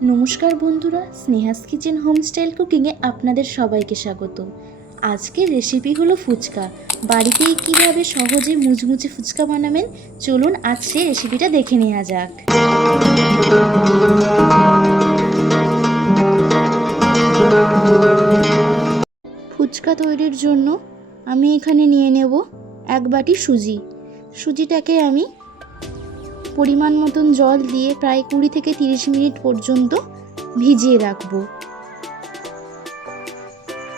নমস্কার বন্ধুরা, স্নেহাস kitchen home style কুকিংয়ে আপনাদের সবাইকে স্বাগত। আজকের রেসিপি হলো ফুচকা। বাড়িতেই কীভাবে সহজে মুচমুচে ফুচকা বানাবেন, চলুন আজ সেই রেসিপিটা দেখে নেওয়া যাক। ফুচকা তৈরির জন্য আমি এখানে নিয়ে নেব এক বাটি সুজি। সুজিটাকে আমি পরিমাণ মতন জল দিয়ে প্রায় কুড়ি থেকে তিরিশ মিনিট পর্যন্ত ভিজিয়ে রাখব।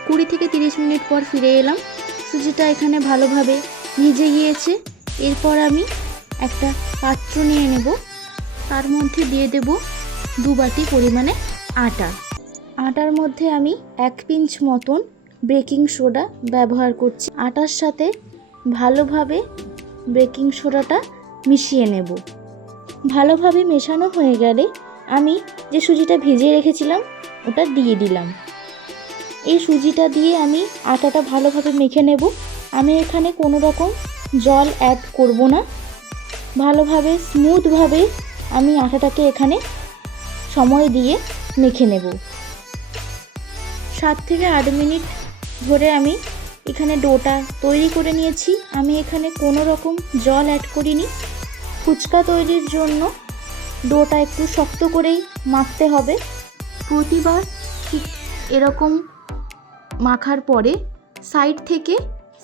কুড়ি থেকে তিরিশ মিনিট পর ফিরে এলাম। সুজিটা এখানে ভালোভাবে ভিজে গিয়েছে। এরপর আমি একটা পাত্র নিয়ে নেব। তার মধ্যে দিয়ে দেব দু বাটি পরিমাণে আটা। আটার মধ্যে আমি এক পিঞ্চ মতন বেকিং সোডা ব্যবহার করছি। আটার সাথে ভালোভাবে বেকিং সোডাটা মিশিয়ে নেব। ভালোভাবে মেশানো হয়ে গেলে আমি যে সুজিটা ভিজিয়ে রেখেছিলাম, ওটা দিয়ে দিলাম। এই সুজিটা দিয়ে আমি আটাটা ভালোভাবে মেখে নেব। আমি এখানে কোনো রকম জল অ্যাড করব না। ভালোভাবে স্মুথভাবে আমি আটাটাকে এখানে সময় দিয়ে মেখে নেব। সাত থেকে আট মিনিট ধরে আমি এখানে ডোটা তৈরি করে নিয়েছি। আমি এখানে কোনো রকম জল অ্যাড করিনি। ফুচকা তৈরির জন্য ডোটা একটু শক্ত করেই মাখতে হবে। প্রতিবার ঠিক এরকম মাখার পরে সাইড থেকে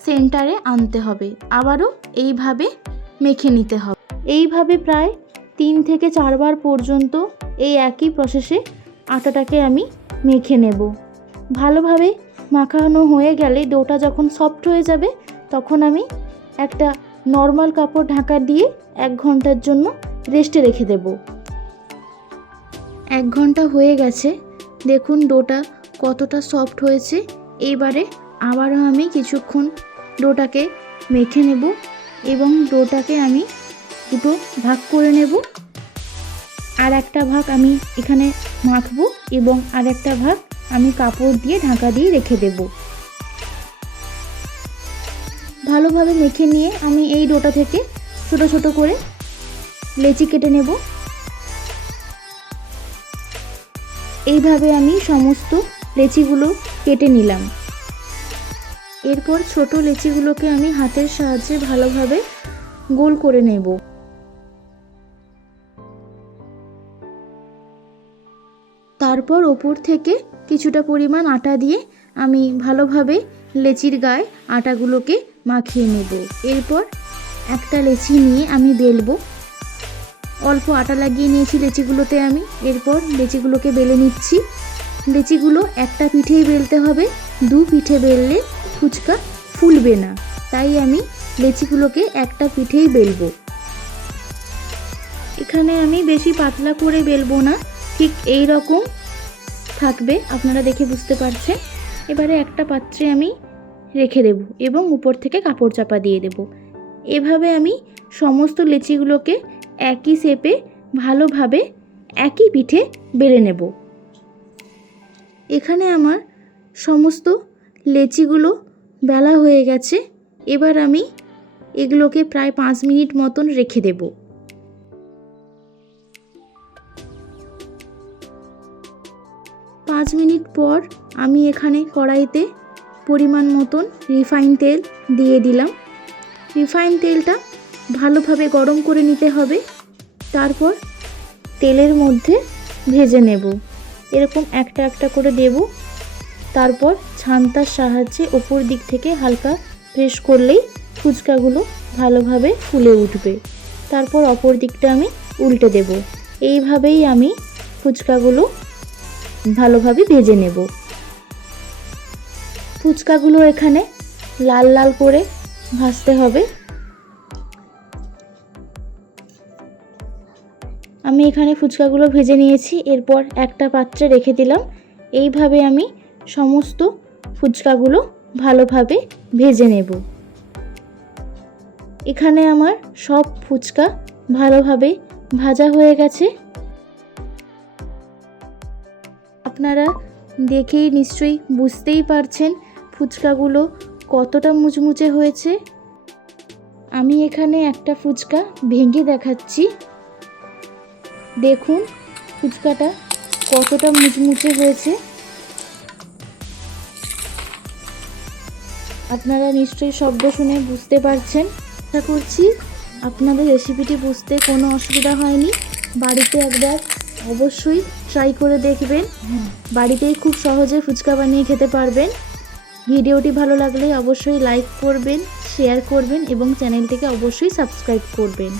সেন্টারে আনতে হবে। আবারও এইভাবে মেখে নিতে হবে। এইভাবে প্রায় তিন থেকে চারবার পর্যন্ত এই একই প্রসেসে আটাটাকে আমি মেখে নেব। ভালোভাবে মাখানো হয়ে গেলে ডোটা যখন সফট হয়ে যাবে, তখন আমি একটা নর্মাল কাপড় ঢাকা দিয়ে এক ঘণ্টার জন্য রেস্টে রেখে দেব। এক ঘণ্টা হয়ে গেছে। দেখুন ডোটা কতটা সফট হয়েছে। এইবারে আবারও আমি কিছুক্ষণ ডোটাকে মেখে নেব এবং ডোটাকে আমি দুটো ভাগ করে নেব। আর একটা ভাগ আমি এখানে মাখবো এবং আর একটা ভাগ আমি কাপড় দিয়ে ঢাকা দিয়ে রেখে দেব। ভালোভাবে মেখে নিয়ে আমি এই ডোটা থেকে ছোট ছোট করে লেচি কেটে নেব। এইভাবে আমি সমস্ত লেচিগুলো কেটে নিলাম। এরপর ছোট লেচিগুলোকে আমি হাতের সাহায্যে ভালোভাবে গোল করে নেব। তারপর ওপর থেকে কিছুটা পরিমাণ আটা দিয়ে আমি ভালোভাবে লেচির গায়ে আটাগুলোকে মাখিয়ে নেব। এরপর একটা লেচি নিয়ে আমি বেলবো। অল্প আটা লাগিয়ে নিয়েছি লেচিগুলোতে আমি। এরপর লেচিগুলোকে বেলে নিচ্ছি। লেচিগুলো একটা পিঠেই বেলতে হবে। দু পিঠে বেললে ফুচকা ফুলবে না। তাই আমি লেচিগুলোকে একটা পিঠেই বেলবো। এখানে আমি বেশি পাতলা করে বেলবো না। ঠিক এই রকম থাকবে। আপনারা দেখে বুঝতে পারছেন। এবারে একটা পাত্রে আমি রেখে দেব এবং উপর থেকে কাপড় চাপা দিয়ে দেব। এভাবে আমি সমস্ত লেচিগুলোকে একই শেপে ভালোভাবে একই পিঠে বেড়ে নেব। এখানে আমার সমস্ত লেচিগুলো বেলা হয়ে গেছে। এবার আমি এগুলোকে প্রায় পাঁচ মিনিট মতন রেখে দেব। পাঁচ মিনিট পর আমি এখানে কড়াইতে পরিমাণ মতন রিফাইন তেল দিয়ে দিলাম। রিফাইন তেলটা ভালোভাবে গরম করে নিতে হবে। তারপর তেলের মধ্যে ভেজে নেব। এরকম একটা একটা করে দেব। তারপর ছান্তার সাহায্যে ওপর দিক থেকে হালকা প্রেস করলেই ফুচকাগুলো ভালোভাবে ফুলে উঠবে। তারপর অপর দিকটা আমি উল্টে দেব। এইভাবেই আমি ফুচকাগুলো ভালোভাবে ভেজে নেব। ফুচকাগুলো এখানে লাল লাল করে ভাজতে হবে। আমি এখানে ফুচকাগুলো ভেজে নিয়েছি, এরপর একটা পাত্রে রেখে দিলাম। এইভাবে আমি সমস্ত ফুচকাগুলো ভালোভাবে ভেজে নেব। এখানে আমার সব ফুচকা ভালোভাবে ভাজা হয়ে গেছে। আপনারা দেখেই নিশ্চয়ই বুঝতেই পারছেন ফুচকাগুলো কতটা মুচমুচে হয়েছে? আমি এখানে একটা ফুচকা ভেঙে দেখাচ্ছি। দেখুন, ফুচকাটা কতটা মুচমুচে হয়েছে। আপনারা নিশ্চয়ই শব্দ শুনে বুঝতে পারছেন। আশা করছি আপনাদের রেসিপিটি বুঝতে কোনো অসুবিধা হয়নি। বাড়িতে একবার অবশ্যই ট্রাই করে দেখবেন। বাড়িতেই খুব সহজে ফুচকা বানিয়ে খেতে পারবেন। ভিডিওটি ভালো লাগলে অবশ্যই লাইক করবেন শেয়ার করবেন এবং চ্যানেলটিকে অবশ্যই সাবস্ক্রাইব করবেন।